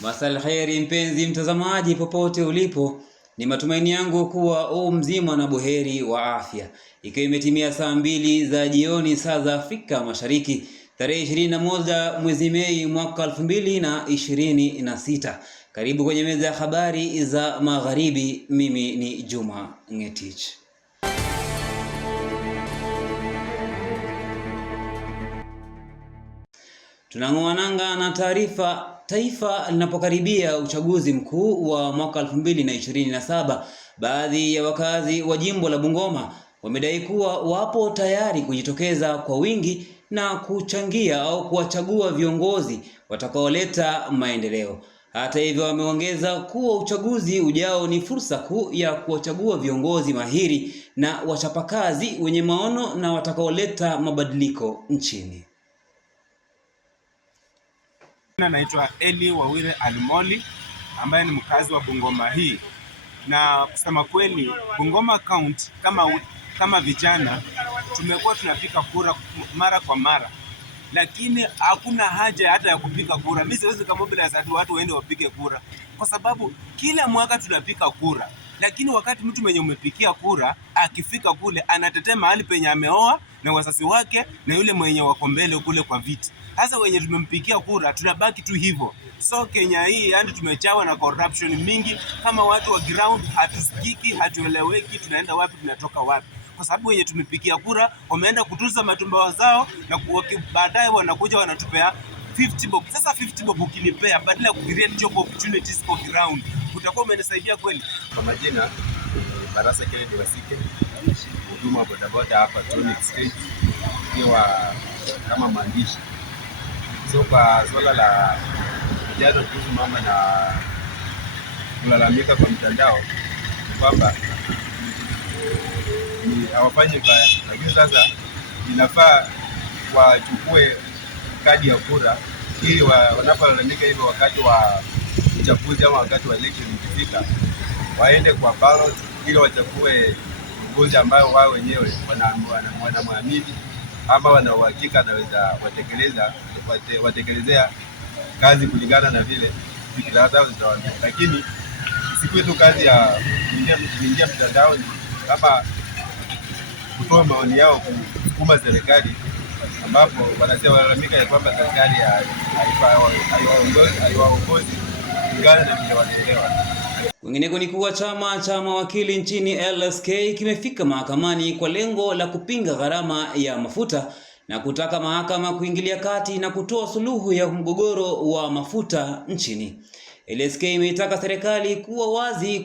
Masal kheri mpenzi mtazamaji popote ulipo, ni matumaini yangu kuwa mzima na buheri wa afya. Ikiwa imetimia saa 2 za jioni saa za Afrika Mashariki, tarehe 21 mwezi Mei mwaka 2026. Karibu kwenye meza ya habari za magharibi. Mimi ni Juma Ngetich. Tunang'oa nanga na taarifa. Taifa linapokaribia uchaguzi mkuu wa mwaka 2027, baadhi ya wakazi wa jimbo la Bungoma wamedai kuwa wapo tayari kujitokeza kwa wingi na kuchangia au kuwachagua viongozi watakaoleta maendeleo. Hata hivyo, wameongeza kuwa uchaguzi ujao ni fursa kuu ya kuwachagua viongozi mahiri na wachapakazi wenye maono na watakaoleta mabadiliko nchini. Naitwa Eli Wawire Almoli ambaye ni mkazi wa Bungoma hii, na kusema kweli Bungoma County kama vijana tumekuwa tunapiga kura mara kwa mara, lakini hakuna haja hata ya kupiga kura. Mimi siwezi kumobilize watu waende wapige kura, kwa sababu kila mwaka tunapiga kura, lakini wakati mtu mwenye umepigia kura akifika kule anatetea mahali penye ameoa na wazazi wake na yule mwenye wako mbele kule kwa viti. Sasa wenye tumempigia kura tunabaki tu hivyo. So Kenya hii yani tumechawa na corruption mingi, kama watu wa ground hatusikiki, hatueleweki, tunaenda wapi tunatoka wapi, kwa sababu wenye tumepigia kura wameenda kutuza matumbawa zao na baadaye wanakuja wanatupea 50 bob. Sasa 50 bob ukinipea badala ya create job opportunities for ground, utakuwa umenisaidia kweli? Kwa majina Barasa Kennedy Wasike, huduma bodaboda hapa Tonic State, nikiwa kama mwandishi. So kwa swala la vijana kuhusu mama na kulalamika kwa mtandao kwamba ni hawafanyi baya, lakini sasa inafaa wachukue kadi ya kura ili wanapolalamika hivyo wakati wa uchaguzi ama wakati wa election ikifika, waende kwa ballot ili wachague kiongozi ambayo wao wenyewe wanamwamini ama wana uhakika anaweza watekelezea kazi kulingana na vile fikra zao zitawaambia. Lakini siku tu kazi ya kuingia mtandaoni kama kutoa maoni yao kusukuma serikali, ambapo wanasema walalamika ya kwamba serikali haiwaongozi kulingana na vile wanaelewa. Kwingineko ni kuwa chama cha mawakili nchini LSK kimefika mahakamani kwa lengo la kupinga gharama ya mafuta na kutaka mahakama kuingilia kati na kutoa suluhu ya mgogoro wa mafuta nchini. LSK imeitaka serikali kuwa wazi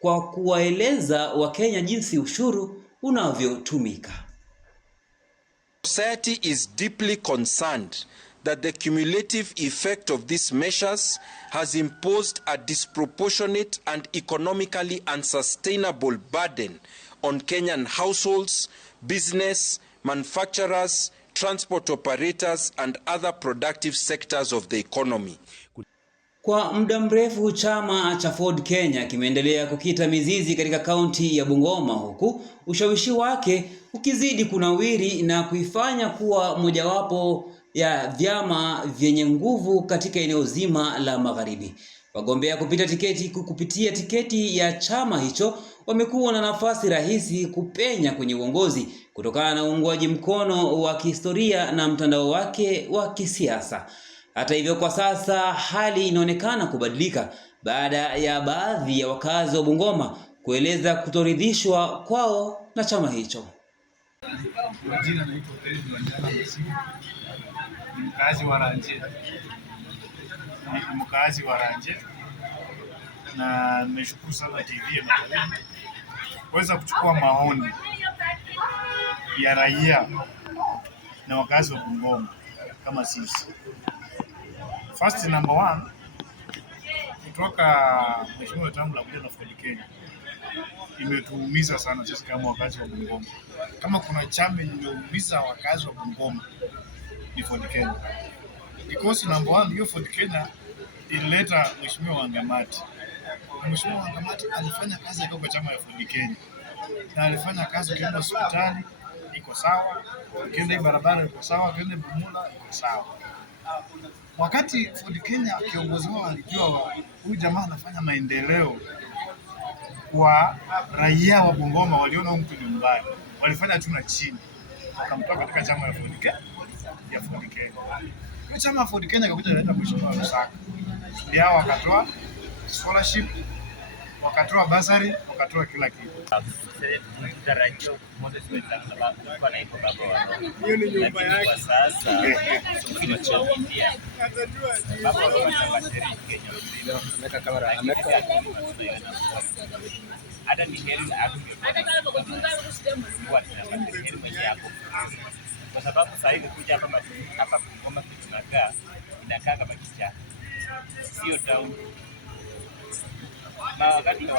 kwa kuwaeleza Wakenya jinsi ushuru unavyotumika. Society is deeply concerned that the cumulative effect of these measures has imposed a disproportionate and economically unsustainable burden on Kenyan households, business, manufacturers, transport operators and other productive sectors of the economy. Kwa muda mrefu chama cha Ford Kenya kimeendelea kukita mizizi katika kaunti ya Bungoma, huku ushawishi wake ukizidi kunawiri na kuifanya kuwa mojawapo ya vyama vyenye nguvu katika eneo zima la magharibi. Wagombea kupitia tiketi ya chama hicho wamekuwa na nafasi rahisi kupenya kwenye uongozi kutokana na uungwaji mkono wa kihistoria na mtandao wake wa kisiasa. Hata hivyo, kwa sasa hali inaonekana kubadilika baada ya baadhi ya wakazi wa Bungoma kueleza kutoridhishwa kwao na chama hicho. Jina naitwa Pedro Wanjala Msimu, ni mkazi wa Ranje, na nimeshukuru sana TV na kuweza kuchukua maoni ya raia na wakazi wa Bungoma kama sisi. First number one, kutoka Mheshimiwa Wetangula kuja na Ford Kenya imetuumiza sana sisi kama wakazi wa Bungoma. Kama kuna chama imeumiza wakazi wa Bungoma ni Ford Kenya. Because number one, hiyo Ford Kenya ilileta Mheshimiwa Wangamati. Mheshimiwa Wangamati alifanya kazi kwa chama ya Ford Kenya. Na alifanya kazi kwa hospitali iko sawa, ukienda barabara iko sawa, ukienda Bumula iko sawa. Wakati Ford Kenya kiongozi wao alijua huyu jamaa anafanya maendeleo kwa raia wa Bungoma, waliona mtu ni mbaya, walifanya tu na chini, wakamtoa katika chama ya Ford Kenya. Hiyo chama ya Ford Kenya ikakuja kuleta mheshimiwa Lusaka, ndio wakatoa scholarship, wakatoa basari, wakatoa kila kitu. Hiyo ni nyumba yake. Sasa kwa sababu sasa hivi kuja hapa Bungoma tunakaa inakaa kama kichaka, sio town. Na wakati na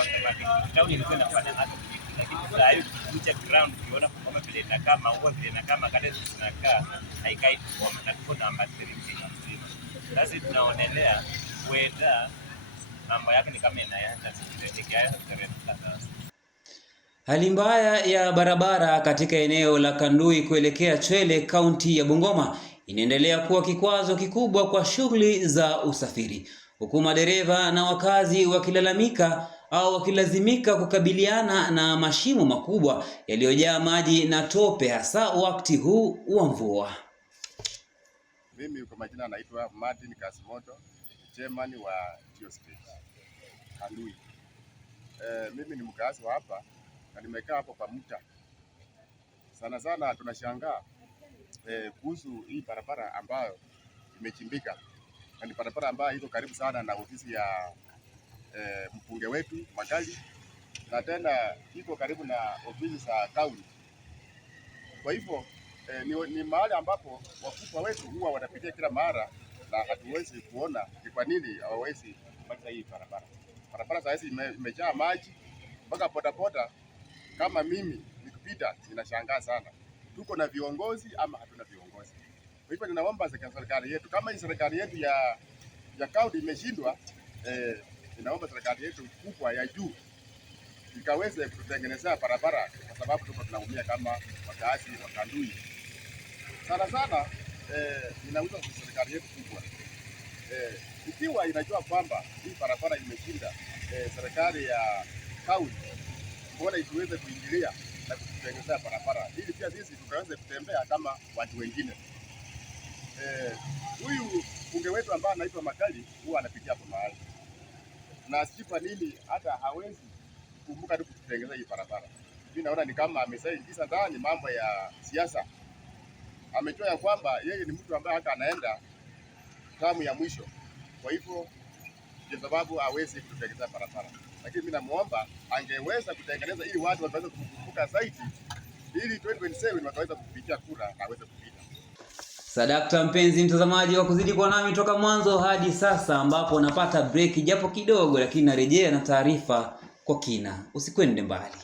town ilikuwa inafanya hata kitu, lakini sasa hivi kuja ground ukiona Bungoma vile inakaa, maua vile inakaa, makale zinakaa, haikai Bungoma na tuko namba 3 mzima. Sasa tunaonelea weda mambo yake ni kama inaanza kutekeleza sasa. Hali mbaya ya barabara katika eneo la Kandui kuelekea Chwele, kaunti ya Bungoma, inaendelea kuwa kikwazo kikubwa kwa shughuli za usafiri, huku madereva na wakazi wakilalamika au wakilazimika kukabiliana na mashimo makubwa yaliyojaa maji na tope, hasa wakati huu wa mvua. Mimi kwa majina naitwa Martin Kasimoto, chairman wa Geospace Kandui. Mimi ni mkazi wa hapa na nimekaa hapo kwa muda. Sana tunashangaa kuhusu hii barabara ambayo imechimbika. Na ni barabara ambayo iko karibu sana na ofisi ya mbunge wetu Magali, na tena iko karibu na ofisi za kaunti. Kwa hivyo ni mahali ambapo wakubwa wetu huwa wanapitia kila mara, na hatuwezi kuona ni kwa nini hawawezi kumaliza hii barabara. Barabara sasa imejaa maji mpaka bodaboda kama mimi nikipita ninashangaa sana. Tuko na viongozi ama hatuna viongozi? Kwa hivyo ninaomba serikali yetu, kama hii serikali yetu ya kaunti imeshindwa, ninaomba serikali yetu kubwa ya juu ikaweze kututengenezea barabara, kwa sababu tuko tunaumia kama wakazi wa Kandui. Sana ninauliza serikali yetu kubwa, ikiwa inajua kwamba hii barabara imeshinda serikali ya kaunti, mbona isiweze kuingilia na kutengeneza barabara ili pia sisi tukaweze kutembea kama watu wengine. Huyu bunge wetu ambaye anaitwa Magali huwa anapitia hapo mahali, na sifa nini hata hawezi kukumbuka tu kutengeneza hii barabara. Mimi naona ni kama ameshaingiza ndani mambo ya siasa. Amejua ya kwamba yeye ni mtu ambaye hata anaenda tamu ya mwisho, kwa hivyo kwa sababu hawezi kutengeneza barabara. Lakini mimi namuomba angeweza kutengeneza ili watu waweze kukumbuka zaidi, ili 2027 wataweza kupitia kura na aweze kupita. Sadakta mpenzi mtazamaji wa kuzidi kwa nami toka mwanzo hadi sasa, ambapo napata break japo kidogo, lakini narejea na taarifa kwa kina. Usikwende mbali.